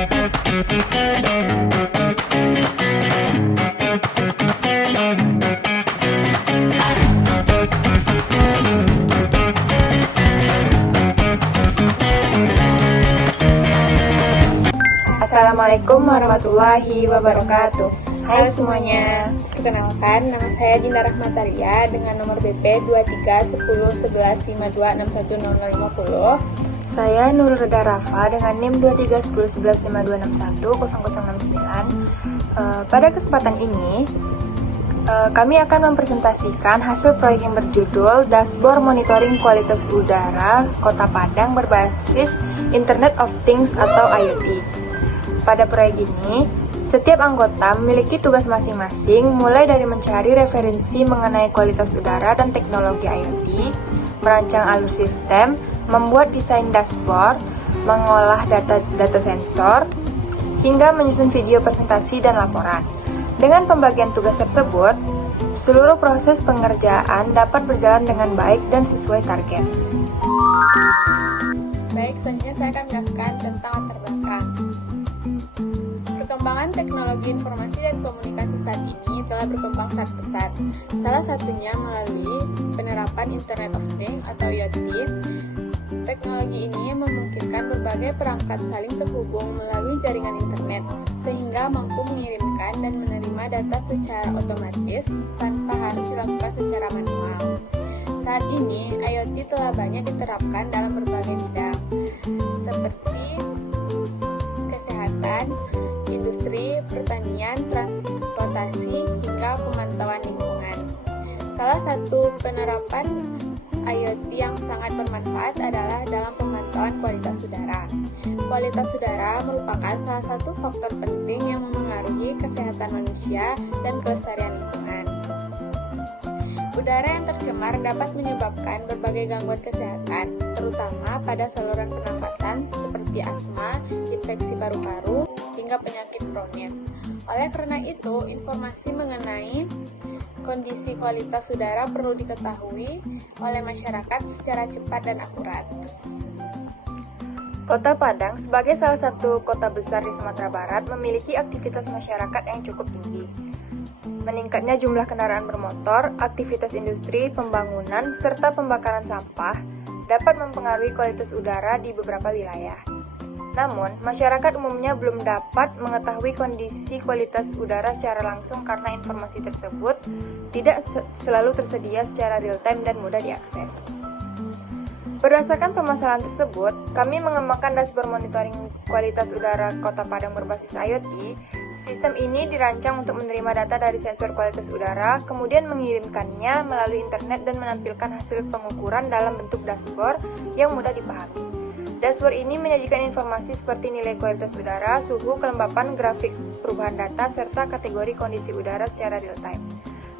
Assalamualaikum warahmatullahi wabarakatuh. Hai semuanya. Perkenalkan, nama saya Dinda Rahmataria dengan nomor BP 23101152610050. Saya Nurul Reda Rafa dengan NIM 23101152610069. Pada kesempatan ini, kami akan mempresentasikan hasil proyek yang berjudul Dashboard Monitoring Kualitas Udara Kota Padang berbasis Internet of Things atau IoT. Pada proyek ini, setiap anggota memiliki tugas masing-masing, mulai dari mencari referensi mengenai kualitas udara dan teknologi IoT, merancang alur sistem, membuat desain dashboard, mengolah data sensor, hingga menyusun video presentasi dan laporan. Dengan pembagian tugas tersebut, seluruh proses pengerjaan dapat berjalan dengan baik dan sesuai target. Baik, selanjutnya saya akan menjelaskan tentang latar belakang. Perkembangan teknologi informasi dan komunikasi saat ini telah berkembang sangat pesat. Salah satunya melalui penerapan Internet of Things atau IoT. Teknologi ini memungkinkan berbagai perangkat saling terhubung melalui jaringan internet, sehingga mampu mengirimkan dan menerima data secara otomatis tanpa harus dilakukan secara manual. Saat ini, IoT telah banyak diterapkan dalam berbagai bidang, seperti kesehatan, industri, pertanian, transportasi, hingga pemantauan lingkungan. Salah satu penerapan IoT yang sangat bermanfaat adalah dalam pemantauan kualitas udara. Kualitas udara merupakan salah satu faktor penting yang memengaruhi kesehatan manusia dan kelestarian lingkungan. Udara yang tercemar dapat menyebabkan berbagai gangguan kesehatan, terutama pada saluran pernafasan seperti asma, infeksi paru-paru, hingga penyakit kronis. Oleh karena itu, informasi mengenai kondisi kualitas udara perlu diketahui oleh masyarakat secara cepat dan akurat. Kota Padang sebagai salah satu kota besar di Sumatera Barat memiliki aktivitas masyarakat yang cukup tinggi. Meningkatnya jumlah kendaraan bermotor, aktivitas industri, pembangunan, serta pembakaran sampah dapat mempengaruhi kualitas udara di beberapa wilayah. Namun, masyarakat umumnya belum dapat mengetahui kondisi kualitas udara secara langsung karena informasi tersebut tidak selalu tersedia secara real-time dan mudah diakses. Berdasarkan permasalahan tersebut, kami mengembangkan dashboard monitoring kualitas udara Kota Padang berbasis IoT. Sistem ini dirancang untuk menerima data dari sensor kualitas udara, kemudian mengirimkannya melalui internet dan menampilkan hasil pengukuran dalam bentuk dashboard yang mudah dipahami. Dashboard ini menyajikan informasi seperti nilai kualitas udara, suhu, kelembapan, grafik perubahan data, serta kategori kondisi udara secara real-time.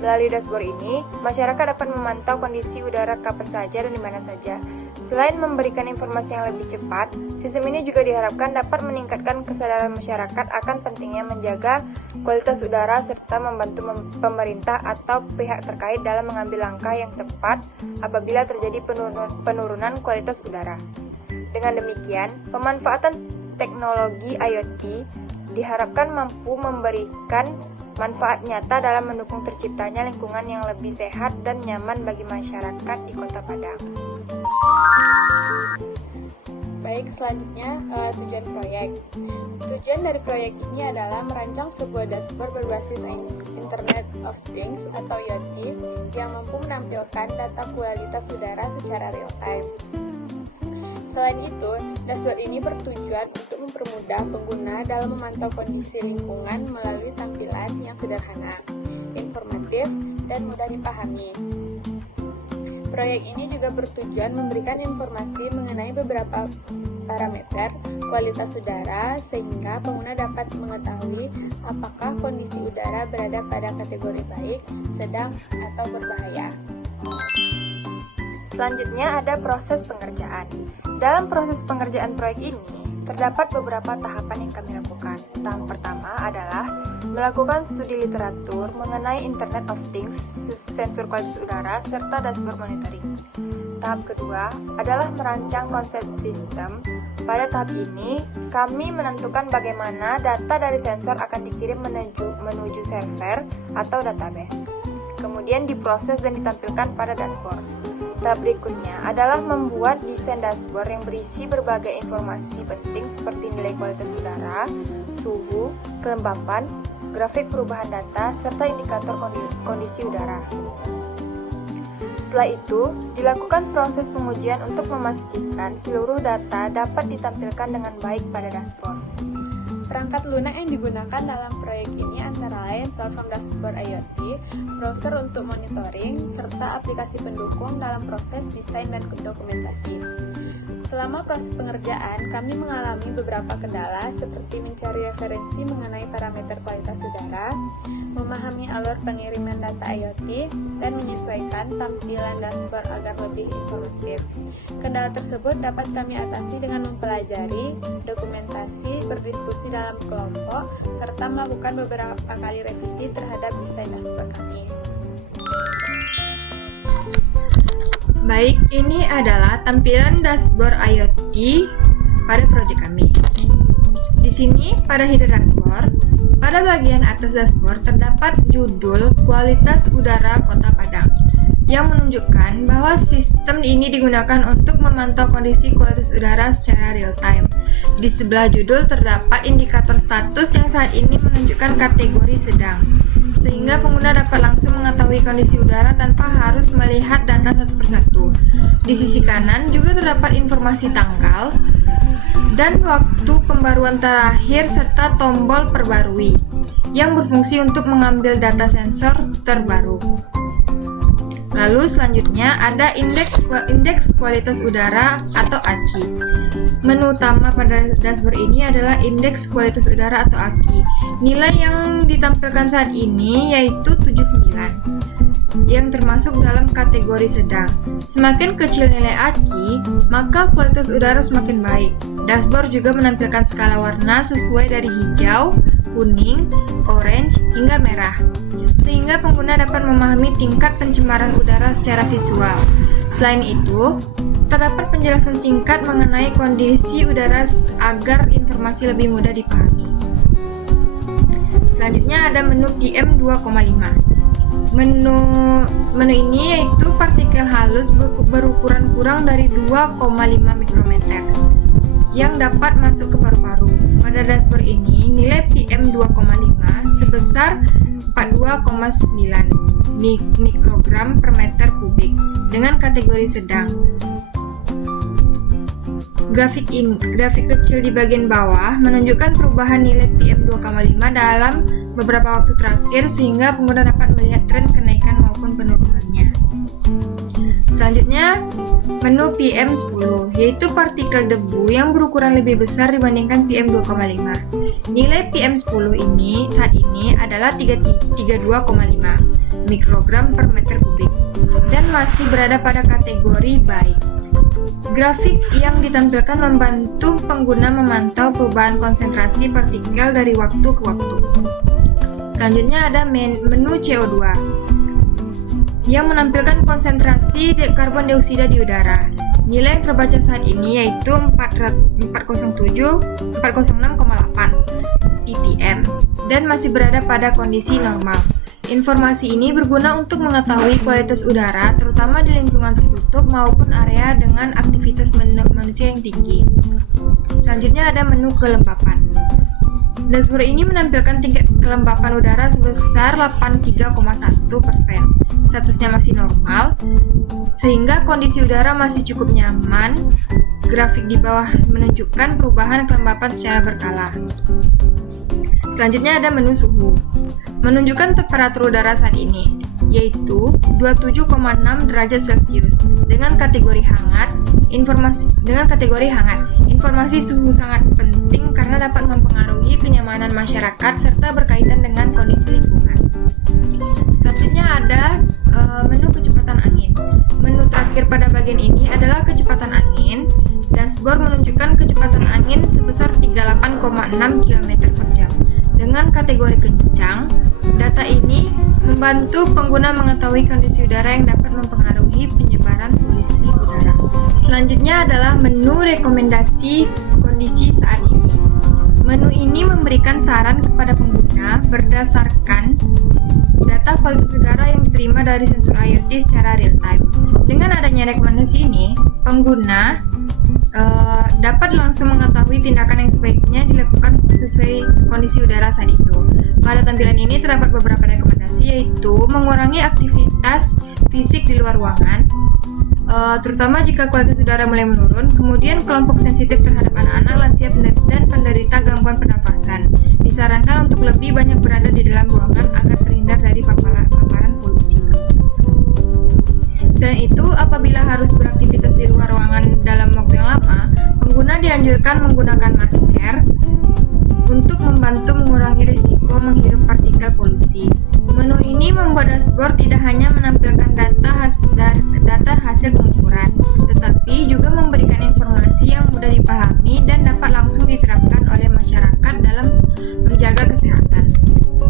Melalui dashboard ini, masyarakat dapat memantau kondisi udara kapan saja dan di mana saja. Selain memberikan informasi yang lebih cepat, sistem ini juga diharapkan dapat meningkatkan kesadaran masyarakat akan pentingnya menjaga kualitas udara serta membantu pemerintah atau pihak terkait dalam mengambil langkah yang tepat apabila terjadi penurunan kualitas udara. Dengan demikian, pemanfaatan teknologi IoT diharapkan mampu memberikan manfaat nyata dalam mendukung terciptanya lingkungan yang lebih sehat dan nyaman bagi masyarakat di Kota Padang. Baik, selanjutnya tujuan proyek. Tujuan dari proyek ini adalah merancang sebuah dashboard berbasis Internet of Things atau IoT yang mampu menampilkan data kualitas udara secara real-time. Selain itu, dashboard ini bertujuan untuk mempermudah pengguna dalam memantau kondisi lingkungan melalui tampilan yang sederhana, informatif, dan mudah dipahami. Proyek ini juga bertujuan memberikan informasi mengenai beberapa parameter kualitas udara sehingga pengguna dapat mengetahui apakah kondisi udara berada pada kategori baik, sedang, atau berbahaya. Selanjutnya ada proses pengerjaan. Dalam proses pengerjaan proyek ini, terdapat beberapa tahapan yang kami lakukan. Tahap pertama adalah melakukan studi literatur mengenai Internet of Things, sensor kualitas udara, serta dashboard monitoring. Tahap kedua adalah merancang konsep sistem, Pada tahap ini, kami menentukan bagaimana data dari sensor akan dikirim menuju server atau database. Kemudian diproses dan ditampilkan pada dashboard. Tahap berikutnya adalah membuat desain dashboard yang berisi berbagai informasi penting seperti nilai kualitas udara, suhu, kelembapan, grafik perubahan data, serta indikator kondisi udara. Setelah itu, dilakukan proses pengujian untuk memastikan seluruh data dapat ditampilkan dengan baik pada dashboard. Perangkat lunak yang digunakan dalam proyek ini antara lain platform dashboard IoT, browser untuk monitoring, serta aplikasi pendukung dalam proses desain dan dokumentasi. Selama proses pengerjaan, kami mengalami beberapa kendala seperti mencari referensi mengenai parameter kualitas udara, memahami alur pengiriman data IoT, dan menyesuaikan tampilan dashboard agar lebih informatif. Kendala tersebut dapat kami atasi dengan mempelajari, dokumentasi, berdiskusi dalam kelompok, serta melakukan beberapa kali revisi terhadap desain dashboard kami. Baik, ini adalah tampilan dashboard IoT pada proyek kami. Di sini, pada header dashboard, pada bagian atas dashboard terdapat judul Kualitas Udara Kota Padang yang menunjukkan bahwa sistem ini digunakan untuk memantau kondisi kualitas udara secara real time. Di sebelah judul terdapat indikator status yang saat ini menunjukkan kategori sedang, sehingga pengguna dapat langsung mengetahui kondisi udara tanpa harus melihat data satu persatu. Di sisi kanan juga terdapat informasi tanggal dan waktu pembaruan terakhir serta tombol perbarui yang berfungsi untuk mengambil data sensor terbaru. Lalu selanjutnya ada indeks kualitas udara atau AQI. Menu utama pada dashboard ini adalah indeks kualitas udara atau AQI. Nilai yang ditampilkan saat ini yaitu 79, yang termasuk dalam kategori sedang. Semakin kecil nilai AQI, maka kualitas udara semakin baik. Dashboard juga menampilkan skala warna sesuai dari hijau, kuning, orange, hingga merah, sehingga pengguna dapat memahami tingkat pencemaran udara secara visual. Selain itu, terdapat penjelasan singkat mengenai kondisi udara agar informasi lebih mudah dipahami. Selanjutnya ada menu PM 2,5. Menu ini yaitu partikel halus berukuran kurang dari 2,5 mikrometer yang dapat masuk ke paru-paru. Pada dashboard ini, nilai PM 2,5 sebesar 42,9 mikrogram per meter kubik dengan kategori sedang. Grafik kecil di bagian bawah menunjukkan perubahan nilai PM 2,5 dalam beberapa waktu terakhir sehingga pengguna dapat melihat tren kenaikan maupun penurunannya. Selanjutnya, menu PM10, yaitu partikel debu yang berukuran lebih besar dibandingkan PM2,5. Nilai PM10 ini saat ini adalah 32,5 mikrogram per meter kubik dan masih berada pada kategori baik. Grafik yang ditampilkan membantu pengguna memantau perubahan konsentrasi partikel dari waktu ke waktu. Selanjutnya ada menu CO2 yang menampilkan konsentrasi karbon dioksida di udara. Nilai yang terbaca saat ini yaitu 406,8 ppm dan masih berada pada kondisi normal. Informasi ini berguna untuk mengetahui kualitas udara terutama di lingkungan tertutup maupun area dengan aktivitas manusia yang tinggi. Selanjutnya ada menu kelembapan. Dashboard ini menampilkan tingkat kelembapan udara sebesar 83,1%. Statusnya masih normal, sehingga kondisi udara masih cukup nyaman. Grafik di bawah menunjukkan perubahan kelembapan secara berkala. Selanjutnya ada menu suhu. Menunjukkan temperatur udara saat ini, yaitu 27,6 derajat Celcius dengan kategori hangat. Informasi suhu sangat penting karena dapat mempengaruhi kenyamanan masyarakat serta berkaitan dengan kondisi lingkungan. Selanjutnya ada menu kecepatan angin. Menu terakhir pada bagian ini adalah kecepatan angin. Dashboard menunjukkan kecepatan angin sebesar 38,6 km per jam dengan kategori kencang. Data ini membantu pengguna mengetahui kondisi udara yang dapat mempengaruhi penyebaran polusi udara. Selanjutnya adalah menu rekomendasi kondisi saat ini. Menu ini memberikan saran kepada pengguna berdasarkan data kualitas udara yang diterima dari sensor IoT secara real time. Dengan adanya rekomendasi ini, pengguna dapat langsung mengetahui tindakan yang sebaiknya dilakukan sesuai kondisi udara saat itu. Pada tampilan ini terdapat beberapa rekomendasi, yaitu mengurangi aktivitas fisik di luar ruangan, terutama jika kualitas udara mulai menurun. Kemudian kelompok sensitif terhadap anak-anak, lansia, dan penderita gangguan pernafasan disarankan untuk lebih banyak berada di dalam ruangan agar terhindar dari paparan polusi. Selain itu, apabila harus beraktivitas di luar ruangan dalam waktu yang lama, pengguna dianjurkan menggunakan masker untuk membantu mengurangi risiko menghirup partikel polusi. Menu ini membuat dashboard tidak hanya menampilkan data hasil pengukuran, tetapi juga memberikan informasi yang mudah dipahami dan dapat langsung diterapkan oleh masyarakat dalam menjaga kesehatan.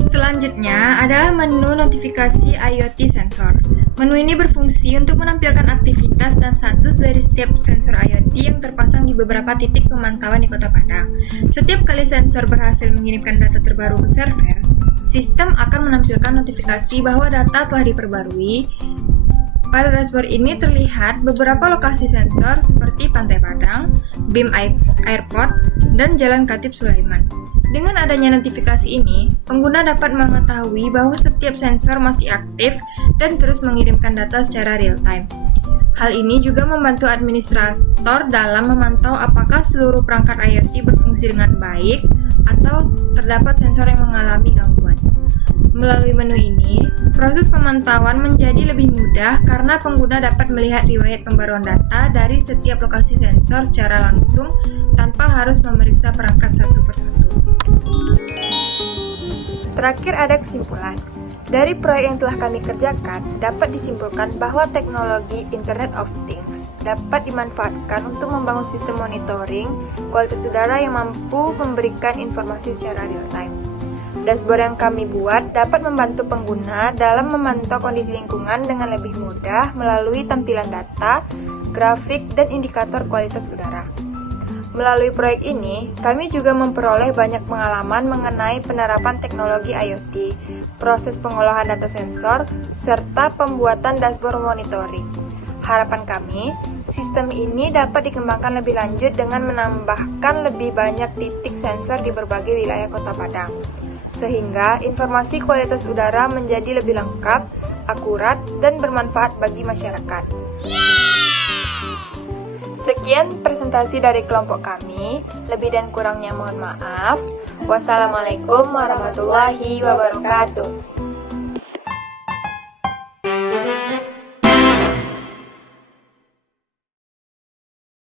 Selanjutnya adalah menu notifikasi IoT sensor. Menu ini berfungsi untuk menampilkan aktivitas dan status dari setiap sensor IoT yang terpasang di beberapa titik pemantauan di Kota Padang. Setiap kali sensor berhasil mengirimkan data terbaru ke server, sistem akan menampilkan notifikasi bahwa data telah diperbarui. Pada dashboard ini terlihat beberapa lokasi sensor seperti Pantai Padang, BIM Airport, dan Jalan Khatib Sulaiman. Dengan adanya notifikasi ini, pengguna dapat mengetahui bahwa setiap sensor masih aktif dan terus mengirimkan data secara real-time. Hal ini juga membantu administrator dalam memantau apakah seluruh perangkat IoT berfungsi dengan baik atau terdapat sensor yang mengalami gangguan. Melalui menu ini, proses pemantauan menjadi lebih mudah karena pengguna dapat melihat riwayat pembaruan data dari setiap lokasi sensor secara langsung tanpa harus memeriksa perangkat satu persatu. Terakhir ada kesimpulan. Dari proyek yang telah kami kerjakan, dapat disimpulkan bahwa teknologi Internet of Things dapat dimanfaatkan untuk membangun sistem monitoring kualitas udara yang mampu memberikan informasi secara real-time. Dashboard yang kami buat dapat membantu pengguna dalam memantau kondisi lingkungan dengan lebih mudah melalui tampilan data, grafik, dan indikator kualitas udara. Melalui proyek ini, kami juga memperoleh banyak pengalaman mengenai penerapan teknologi IoT, proses pengolahan data sensor, serta pembuatan dashboard monitoring. Harapan kami, sistem ini dapat dikembangkan lebih lanjut dengan menambahkan lebih banyak titik sensor di berbagai wilayah Kota Padang, sehingga informasi kualitas udara menjadi lebih lengkap, akurat, dan bermanfaat bagi masyarakat. Sekian presentasi dari kelompok kami, lebih dan kurangnya mohon maaf. Wassalamualaikum warahmatullahi wabarakatuh.